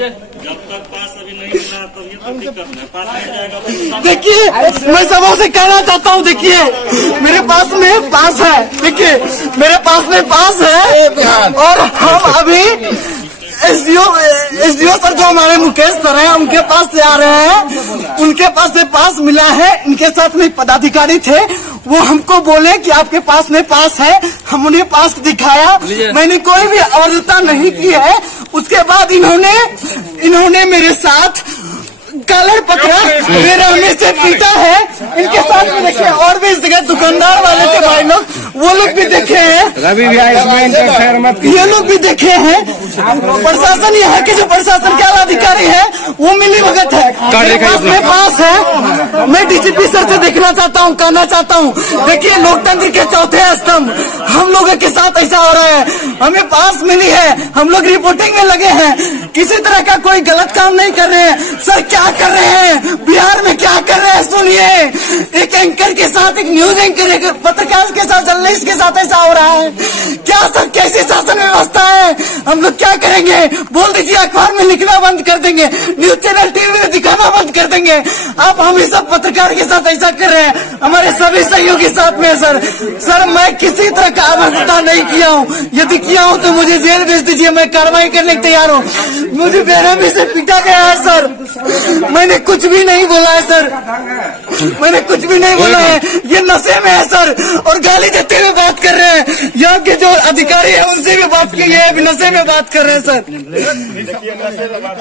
जब तक पास अभी नहीं मिला तब ये तो दिक्कत है, पास मिल जाएगा। देखिए मैं सबों से कहना चाहता हूँ, देखिए मेरे पास में पास है, देखिए मेरे पास में पास है और हम अभी एसडीओ सर जो हमारे मुकेश सर हैं उनके पास से आ रहे हैं, उनके पास से पास मिला है। इनके साथ में पदाधिकारी थे, वो हमको बोले कि आपके पास में पास है, हम उन्हें पास दिखाया, मैंने कोई भी अवैधता नहीं की है। उसके बाद इन्होंने मेरे साथ कॉलर पकड़ा, मेरे हमें से पीटा है। इनके साथ में देखिए और भी इस जगह दुकानदार वाले थे भाई लोग, वो लोग भी देखे हैं, रवि ये लोग भी देखे हैं। प्रशासन यहाँ के जो प्रशासन के अधिकारी है वो मिली भगत है, मेरे पास में पास है। मैं डीजीपी सर से देखना चाहता हूँ, कहना चाहता हूँ, देखिए लोकतंत्र के चौथे स्तंभ हम लोगों के साथ ऐसा हो रहा है। हमें पास मिली है, हम लोग रिपोर्टिंग में लगे हैं, किसी तरह का कोई गलत काम नहीं कर रहे हैं। सर क्या कर रहे हैं बिहार में, क्या कर रहे हैं सुनिए। एक एंकर के साथ, एक न्यूज एंकर, एक पत्रकार के साथ, जर्नलिस्ट के साथ ऐसा हो रहा है क्या सर? कैसी शासन व्यवस्था है? हम लोग क्या करेंगे? बोल दीजिए अखबार में लिखना बंद कर देंगे, न्यूज चैनल टीवी में दिखाना बंद कर देंगे। आप हम सब पत्रकार के साथ ऐसा कर रहे हैं, हमारे सभी सहयोगी साथ में सर मैं किसी तरह का अवैधता नहीं किया हूँ, यदि किया हूँ तो मुझे जेल भेज दीजिए, मैं कार्रवाई करने को तैयार हूँ। मुझे बेरहमी से पीटा गया है सर, मैंने कुछ भी नहीं बोला है सर, मैंने कुछ भी नहीं बोला है। ये नशे में है सर और गाली देते हुए बात कर रहे हैं। यहाँ के जो अधिकारी है उनसे भी बात की है, अभी नशे में बात कर रहे हैं सर।